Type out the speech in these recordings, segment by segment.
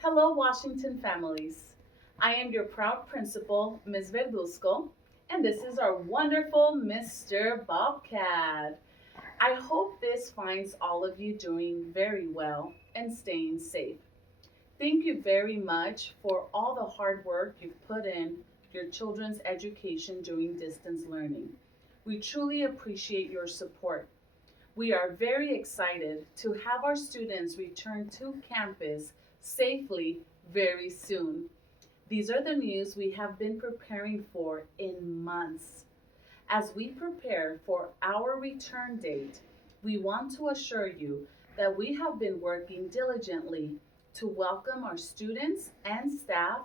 Hello, Washington families. I am your proud principal, Ms. Verduzco, and this is our wonderful Mr. Bobcat. I hope this finds all of you doing very well and staying safe. Thank you very much for all the hard work you've put in your children's education during distance learning. We truly appreciate your support. We are very excited to have our students return to campus safely very soon. These are the news we have been preparing for in months. As we prepare for our return date, we want to assure you that we have been working diligently to welcome our students and staff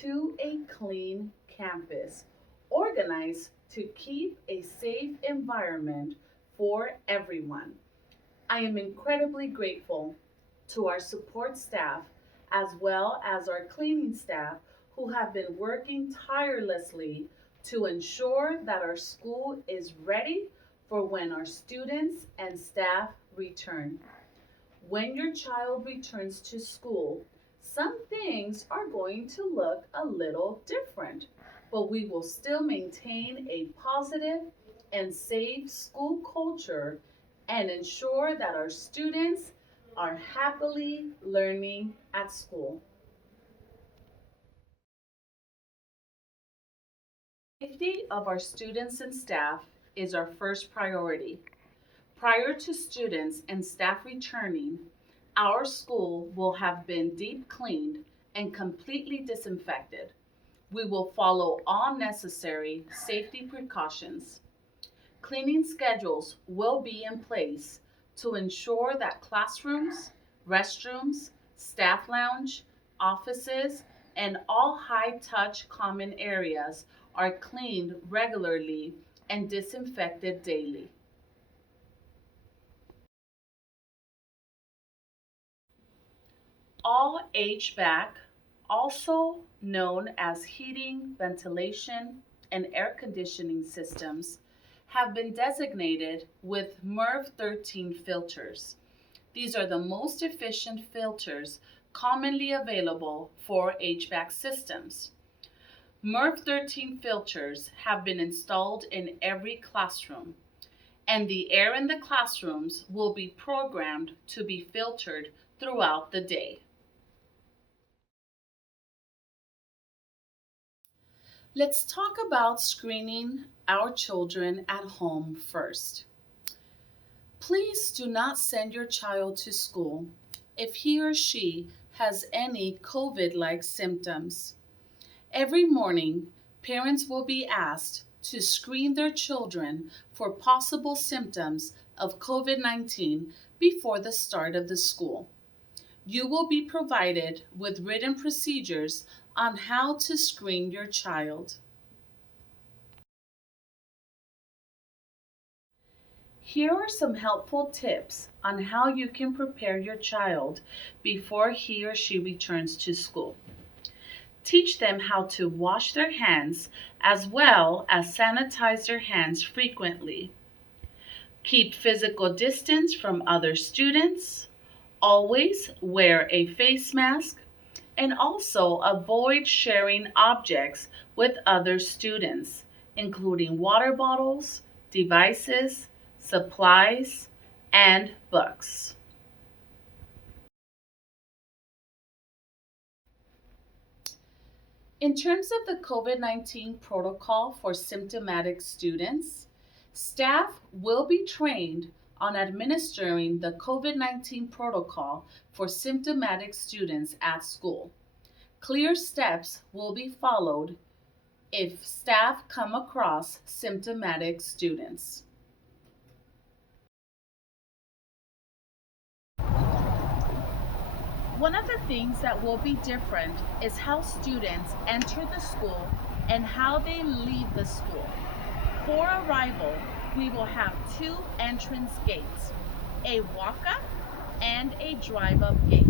to a clean campus, organized to keep a safe environment for everyone. I am incredibly grateful to our support staff as well as our cleaning staff who have been working tirelessly to ensure that our school is ready for when our students and staff return. When your child returns to school, some things are going to look a little different, but we will still maintain a positive and safe school culture and ensure that our students are happily learning at school. Safety of our students and staff is our first priority. Prior to students and staff returning, our school will have been deep cleaned and completely disinfected. We will follow all necessary safety precautions. Cleaning schedules will be in place to ensure that classrooms, restrooms, staff lounge, offices, and all high-touch common areas are cleaned regularly and disinfected daily. All HVAC, also known as heating, ventilation, and air conditioning systems, have been designated with MERV 13 filters. These are the most efficient filters commonly available for HVAC systems. MERV 13 filters have been installed in every classroom, and the air in the classrooms will be programmed to be filtered throughout the day. Let's talk about screening our children at home first. Please do not send your child to school if he or she has any COVID-like symptoms. Every morning, parents will be asked to screen their children for possible symptoms of COVID-19 before the start of the school. You will be provided with written procedures on how to screen your child. Here are some helpful tips on how you can prepare your child before he or she returns to school. Teach them how to wash their hands as well as sanitize their hands frequently. Keep physical distance from other students. Always wear a face mask, and also avoid sharing objects with other students, including water bottles, devices, supplies, and books. In terms of the COVID-19 protocol for symptomatic students, staff will be trained on administering the COVID-19 protocol for symptomatic students at school. Clear steps will be followed if staff come across symptomatic students. One of the things that will be different is how students enter the school and how they leave the school. For arrival, we will have two entrance gates, a walk-up and a drive-up gate.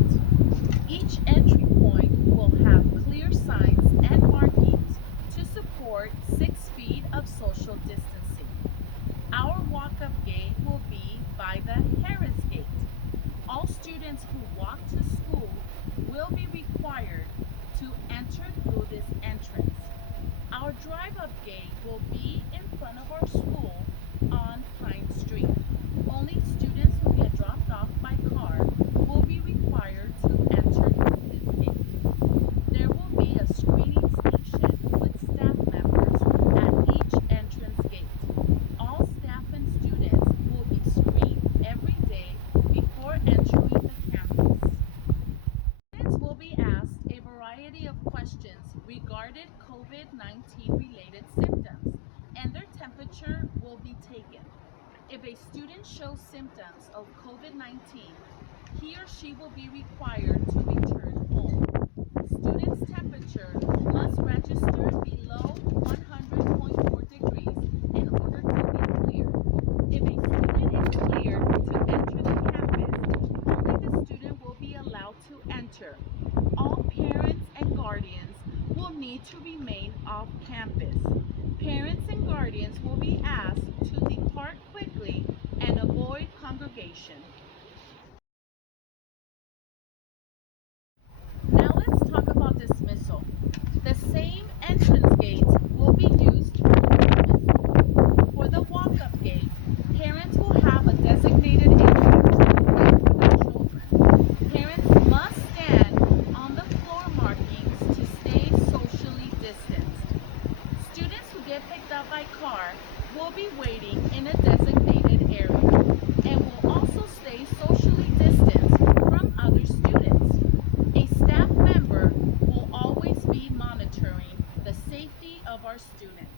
Each entry point will have clear signs and markings to support 6 feet of social distancing. Our walk-up gate will be by the Harris Gate. All students who walk to school will be required to enter through this entrance. Our drive-up gate will be in front of our school on Pine Street. Only students who get dropped off by car will be required to enter through this gate. There will be a screening station with staff members at each entrance gate. All staff and students will be screened every day before entering the campus. Students will be asked a variety of questions regarding COVID-19 related symptoms, and their temperature will be taken. If a student shows symptoms of COVID-19, he or she will be required to return home. Students' temperature must register below 100.4 degrees in order to be cleared. If a student is cleared to enter the campus, only the student will be allowed to enter. All parents and guardians will need to remain off campus. Parents and guardians will be asked to depart quickly and avoid congregation. Now let's talk about dismissal. The same entrance gate will be used for dismissal. For the walk-up gate, parents will have a designated area to wait for their children. Parents must stand on the floor markings to stay socially distanced. Students who get picked up by car will be waiting in a designated area and will also stay socially distanced from other students. A staff member will always be monitoring the safety of our students.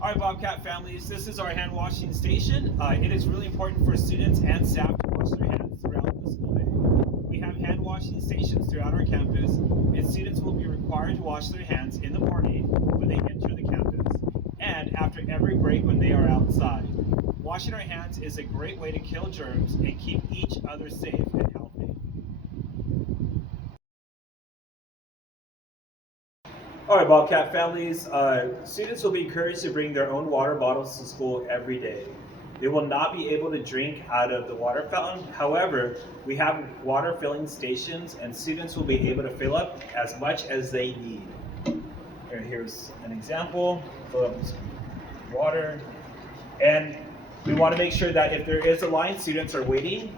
All right, Bobcat families, this is our hand washing station. It is really important for students and staff to wash their hands throughout the school day. We have hand washing stations throughout our campus, and students will be required to wash their hands in the morning when they enter the campus, and after every break when they are outside. Washing our hands is a great way to kill germs and keep each other safe and healthy. All right, Bobcat families, students will be encouraged to bring their own water bottles to school every day. They will not be able to drink out of the water fountain. However, we have water filling stations and students will be able to fill up as much as they need. Here's an example, fill up some water. And we want to make sure that if there is a line, students are waiting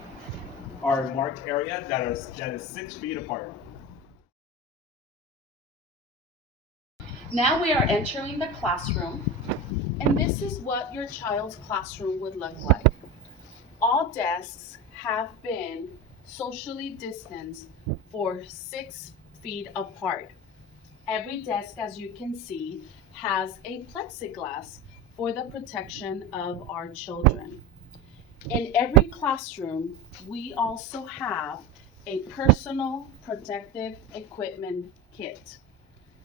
our marked area that is 6 feet apart. Now we are entering the classroom, and this is what your child's classroom would look like. All desks have been socially distanced for 6 feet apart. Every desk, as you can see, has a plexiglass for the protection of our children. In every classroom, we also have a personal protective equipment kit.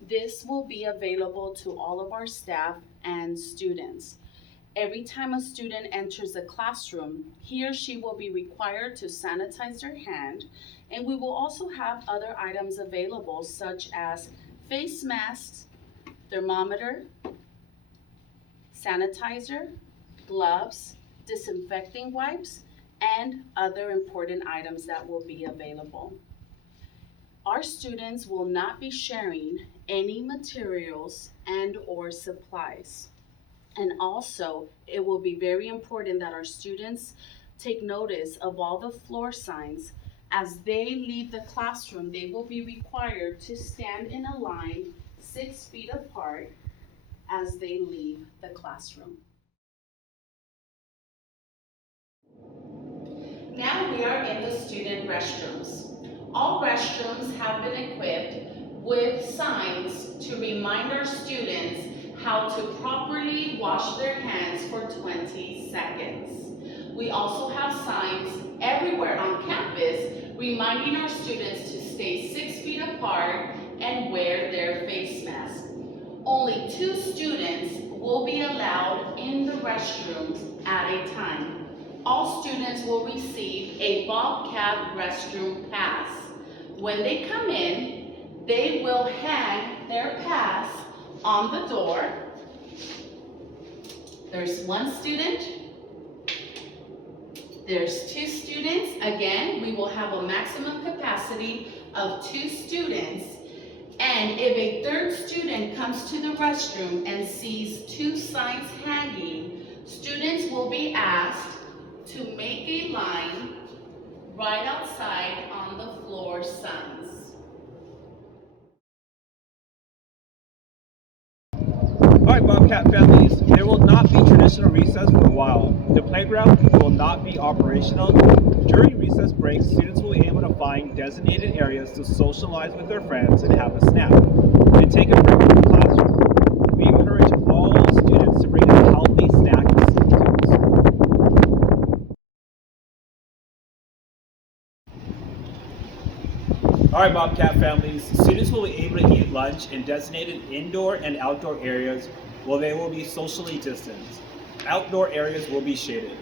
This will be available to all of our staff and students. Every time a student enters a classroom, he or she will be required to sanitize their hand, and we will also have other items available such as face masks, thermometer, sanitizer, gloves, disinfecting wipes, and other important items that will be available. Our students will not be sharing any materials and or supplies. And also, it will be very important that our students take notice of all the floor signs. As they leave the classroom, they will be required to stand in a line 6 feet apart as they leave the classroom. Now we are in the student restrooms. All restrooms have been equipped with signs to remind our students how to properly wash their hands for 20 seconds. We also have signs everywhere on campus reminding our students to stay 6 feet apart and wear their face mask. Only 2 students will be allowed in the restrooms at a time. All students will receive a Bobcat restroom pass. When they come in, they will hang their pass on the door. There's one student. There's 2 students. Again, we will have a maximum capacity of 2 students. And if a third student comes to the restroom and sees 2 signs hanging, students will be asked to make a line right outside on the floor signs. Alright, Bobcat families, there will not be traditional recess for a while. The playground will not be operational. During recess breaks, students will be able to find designated areas to socialize with their friends and have a snack, and take a break from the classroom. We encourage all students to bring a healthy snack to school. Alright, Bobcat families, students will be able to eat lunch in designated indoor and outdoor areas where they will be socially distanced. Outdoor areas will be shaded.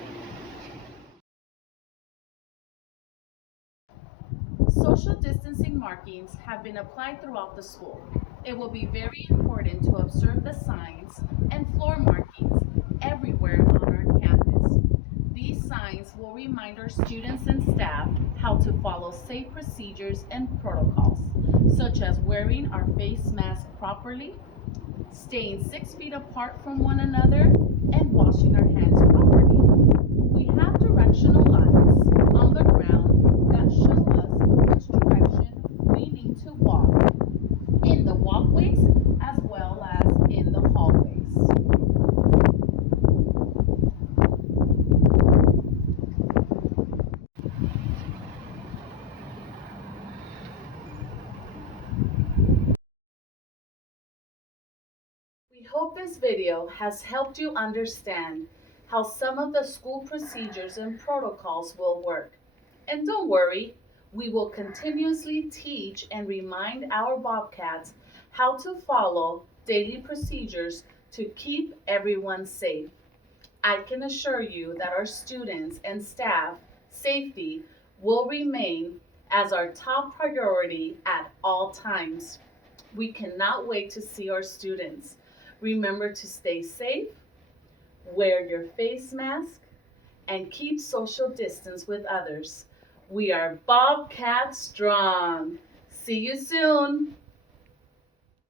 Social distancing markings have been applied throughout the school. It will be very important to observe the signs and floor markings everywhere on our campus. These signs will remind our students and staff how to follow safe procedures and protocols, such as wearing our face mask properly, staying 6 feet apart from one another, and washing our hands properly. We have directional lines on the ground that show us which direction we need to walk in the walkways as well as in the hallways. We hope this video has helped you understand how some of the school procedures and protocols will work. And don't worry, we will continuously teach and remind our Bobcats how to follow daily procedures to keep everyone safe. I can assure you that our students and staff safety will remain as our top priority at all times. We cannot wait to see our students. Remember to stay safe, wear your face mask, and keep social distance with others. We are Bobcat Strong. See you soon.